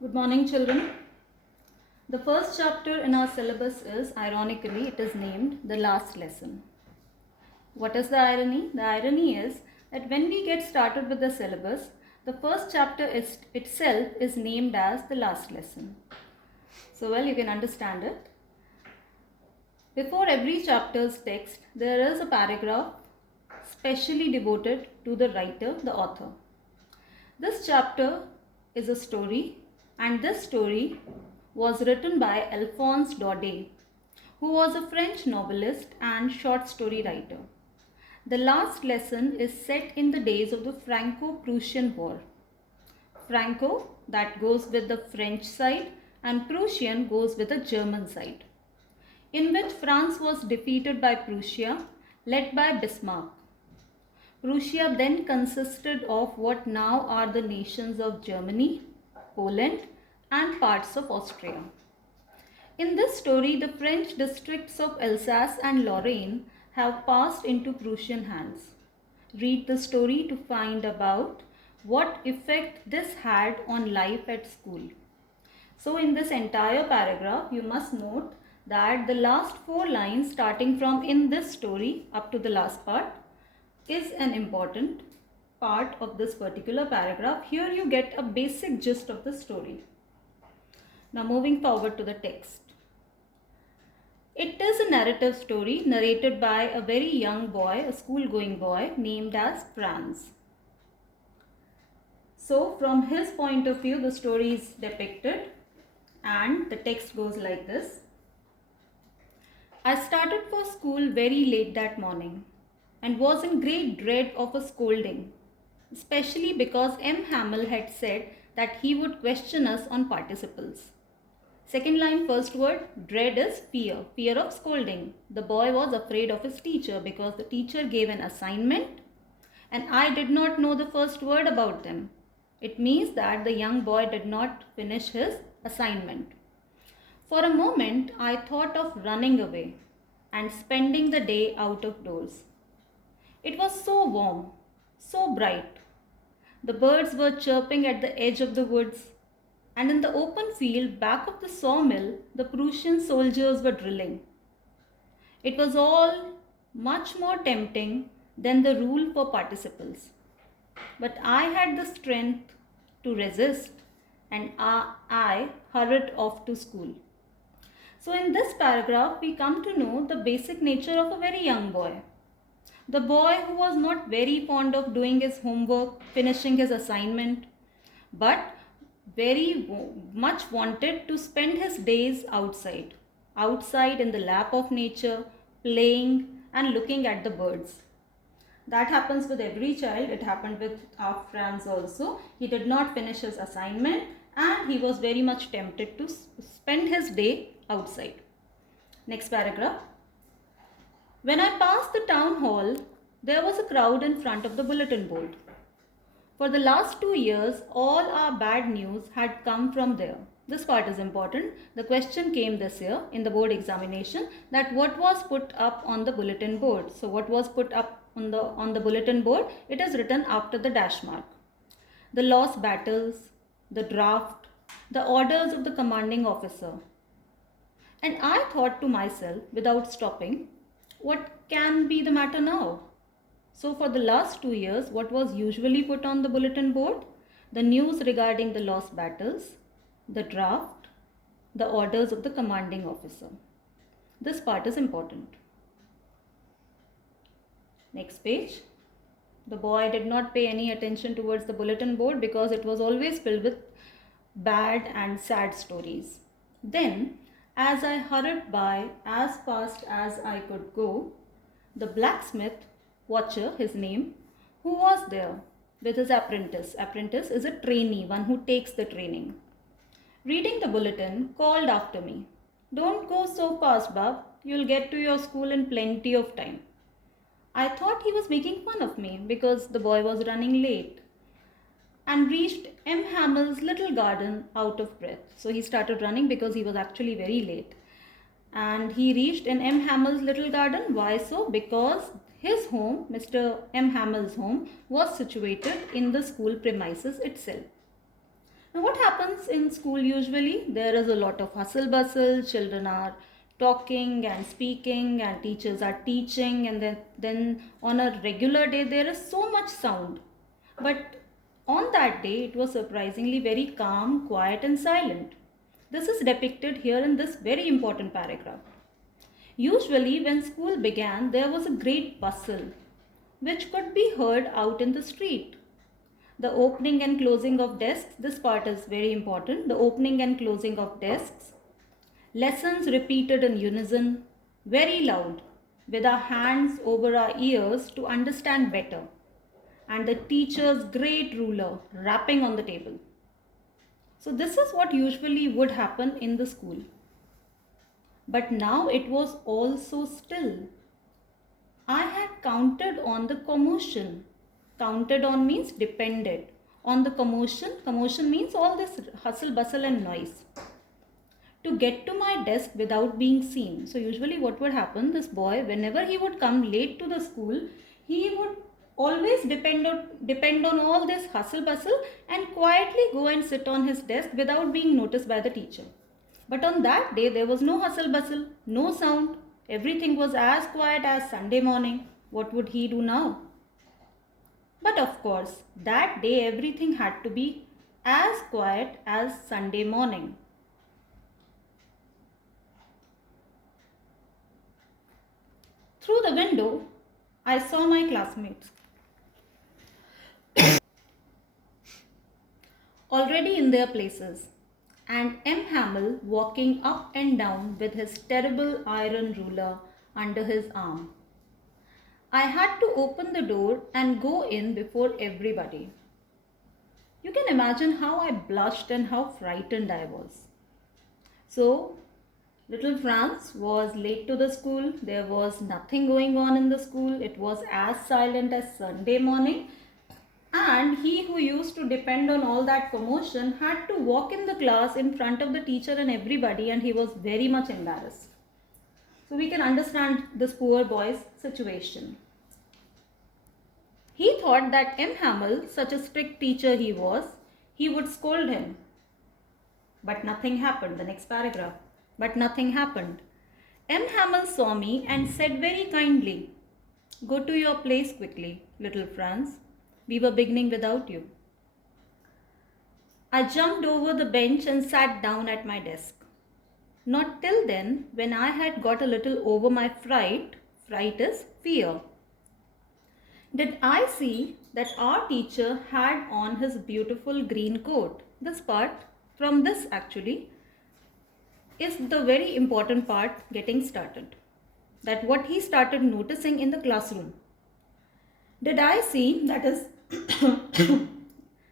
Good morning, children. The first chapter in our syllabus is, ironically, it is named The Last Lesson. What is the irony? The irony is that when we get started with the syllabus, the first chapter itself is named as The Last Lesson. So, well, you can understand it. Before every chapter's text, there is a paragraph specially devoted to the writer, the author. This chapter is a story, and this story was written by Alphonse Daudet, who was a French novelist and short story writer. The last lesson is set in the days of the Franco-Prussian War. Franco, that goes with the French side, and Prussian goes with the German side, in which France was defeated by Prussia, led by Bismarck. Prussia then consisted of what now are the nations of Germany, Poland, and parts of Austria. In this story, the French districts of Alsace and Lorraine have passed into Prussian hands. Read the story to find about what effect this had on life at school. So in this entire paragraph, you must note that the last 4 lines starting from in this story up to the last part is an important part of this particular paragraph. Here you get a basic gist of the story. Now moving forward to the text. It is a narrative story narrated by a very young boy, a school-going boy named as Franz. So from his point of view, the story is depicted and the text goes like this. I started for school very late that morning and was in great dread of a scolding, especially because M. Hamel had said that he would question us on participles. Second line, first word, dread is fear, fear of scolding. The boy was afraid of his teacher because the teacher gave an assignment and I did not know the first word about them. It means that the young boy did not finish his assignment. For a moment, I thought of running away and spending the day out of doors. It was so warm, so bright. The birds were chirping at the edge of the woods, and in the open field back of the sawmill, the Prussian soldiers were drilling. It was all much more tempting than the rule for participles. But I had the strength to resist, and I hurried off to school. So in this paragraph, we come to know the basic nature of a very young boy. The boy who was not very fond of doing his homework, finishing his assignment, but very much wanted to spend his days outside in the lap of nature, playing and looking at the birds. That happens with every child. It happened with our Franz also. He did not finish his assignment and he was very much tempted to spend his day outside. Next paragraph. When I passed the town hall, there was a crowd in front of the bulletin board. For the last 2 years, all our bad news had come from there. This part is important. The question came this year in the board examination that what was put up on the bulletin board. So what was put up on the bulletin board? It is written after the dash mark. The lost battles, the draft, the orders of the commanding officer. And I thought to myself without stopping, what can be the matter now? So for the last 2 years, what was usually put on the bulletin board? The news regarding the lost battles, the draft, the orders of the commanding officer. This part is important. Next page. The boy did not pay any attention towards the bulletin board because it was always filled with bad and sad stories. Then, as I hurried by as fast as I could go, the blacksmith, Watcher, his name, who was there with his apprentice. Apprentice is a trainee, one who takes the training. Reading the bulletin, called after me. Don't go so fast, Bab. You'll get to your school in plenty of time. I thought he was making fun of me because the boy was running late and reached M. Hamel's little garden out of breath. So he started running because he was actually very late. And he reached in M. Hamel's little garden. Why so? Because his home, Mr. M. Hamel's home, was situated in the school premises itself. Now what happens happens in school usually? There is a lot of hustle bustle, children are talking and speaking and teachers are teaching, and then on a regular day there is so much sound. But on that day it was surprisingly very calm, quiet and silent. This is depicted here in this very important paragraph. Usually when school began there was a great bustle which could be heard out in the street. The opening and closing of desks, this part is very important. The opening and closing of desks. Lessons repeated in unison, very loud, with our hands over our ears to understand better. And the teacher's great ruler rapping on the table. So this is what usually would happen in the school. But now it was all so still. I had counted on the commotion. Counted on means depended on the commotion. Commotion means all this hustle, bustle and noise. To get to my desk without being seen. So usually what would happen, this boy, whenever he would come late to the school, he would always depend on all this hustle, bustle and quietly go and sit on his desk without being noticed by the teacher. But on that day, there was no hustle, bustle, no sound. Everything was as quiet as Sunday morning. What would he do now? But of course, that day everything had to be as quiet as Sunday morning. Through the window, I saw my classmates already in their places, and M. Hamel walking up and down with his terrible iron ruler under his arm. I had to open the door and go in before everybody. You can imagine how I blushed and how frightened I was. So, little Franz was late to the school. There was nothing going on in the school. It was as silent as Sunday morning. And he who used to depend on all that commotion had to walk in the class in front of the teacher and everybody, and he was very much embarrassed. So we can understand this poor boy's situation. He thought that M. Hamel, such a strict teacher he was, he would scold him. But nothing happened. The next paragraph. But nothing happened. M. Hamel saw me and said very kindly, "Go to your place quickly, little Franz. We were beginning without you." I jumped over the bench and sat down at my desk. Not till then, when I had got a little over my fright is fear, did I see that our teacher had on his beautiful green coat. This part, from this actually, is the very important part getting started. That what he started noticing in the classroom. Did I see, that is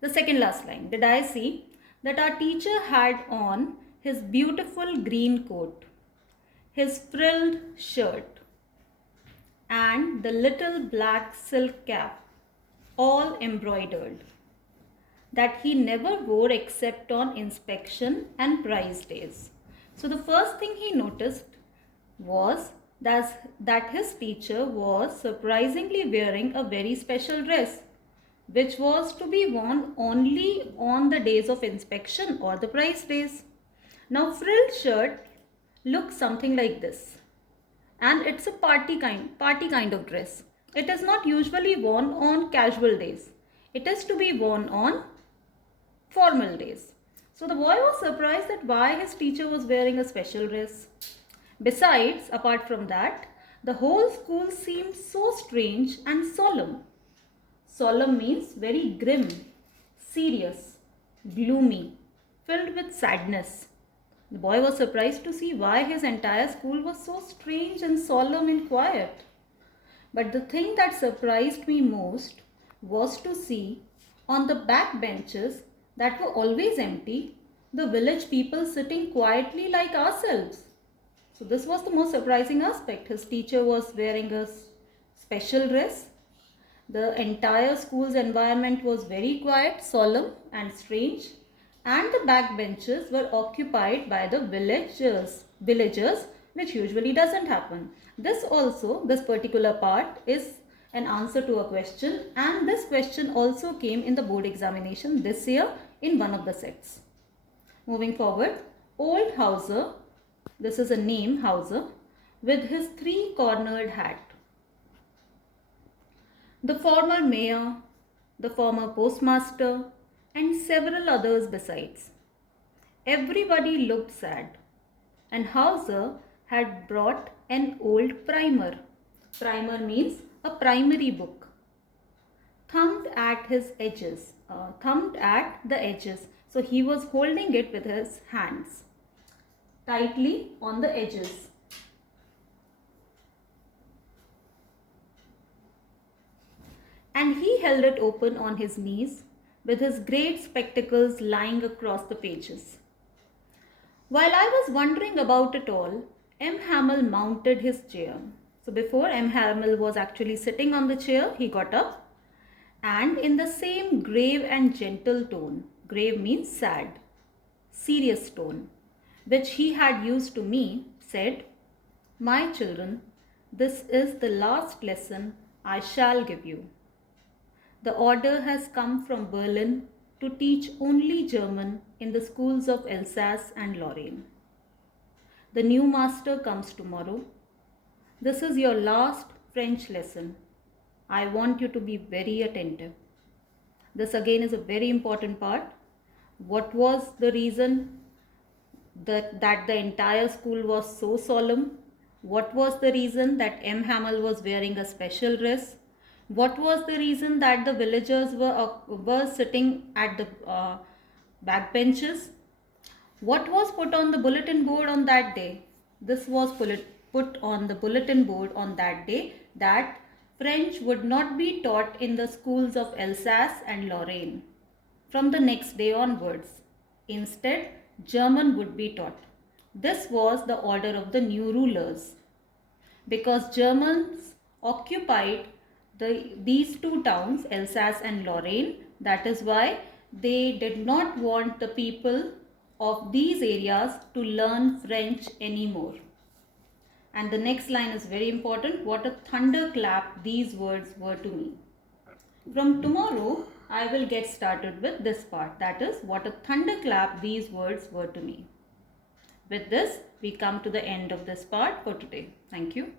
the second last line, did I see that our teacher had on his beautiful green coat, his frilled shirt, and the little black silk cap, all embroidered, that he never wore except on inspection and prize days. So the first thing he noticed was that his teacher was surprisingly wearing a very special dress, which was to be worn only on the days of inspection or the prize days. Now frilled shirt looks something like this, and it's a party kind of dress. It is not usually worn on casual days. It is to be worn on formal days. So the boy was surprised that why his teacher was wearing a special dress. Besides, apart from that, the whole school seemed so strange and solemn. Solemn means very grim, serious, gloomy, filled with sadness. The boy was surprised to see why his entire school was so strange and solemn and quiet. But the thing that surprised me most was to see on the back benches that were always empty, the village people sitting quietly like ourselves. So this was the most surprising aspect. His teacher was wearing a special dress. The entire school's environment was very quiet, solemn and strange, and the back benches were occupied by the villagers, which usually doesn't happen. This particular part is an answer to a question, and this question also came in the board examination this year in one of the sets. Moving forward, old Hauser, this is a name Hauser, with his three-cornered hat. The former mayor, the former postmaster, and several others besides. Everybody looked sad, and Hauser had brought an old primer. Primer means a primary book. Thumbed at the edges. So he was holding it with his hands tightly on the edges. And he held it open on his knees with his great spectacles lying across the pages. While I was wondering about it all, M. Hamel mounted his chair. So before M. Hamel was actually sitting on the chair, he got up and in the same grave and gentle tone, grave means sad, serious tone, which he had used to me, said, "My children, this is the last lesson I shall give you. The order has come from Berlin to teach only German in the schools of Alsace and Lorraine. The new master comes tomorrow. This is your last French lesson. I want you to be very attentive." This again is a very important part. What was the reason that the entire school was so solemn? What was the reason that M. Hamel was wearing a special dress? What was the reason that the villagers were sitting at the backbenches? What was put on the bulletin board on that day? This was put on the bulletin board on that day that French would not be taught in the schools of Alsace and Lorraine from the next day onwards. Instead, German would be taught. This was the order of the new rulers. Because Germans occupied these two towns, Alsace and Lorraine, that is why they did not want the people of these areas to learn French anymore. And the next line is very important. What a thunderclap these words were to me. From tomorrow, I will get started with this part. That is, what a thunderclap these words were to me. With this, we come to the end of this part for today. Thank you.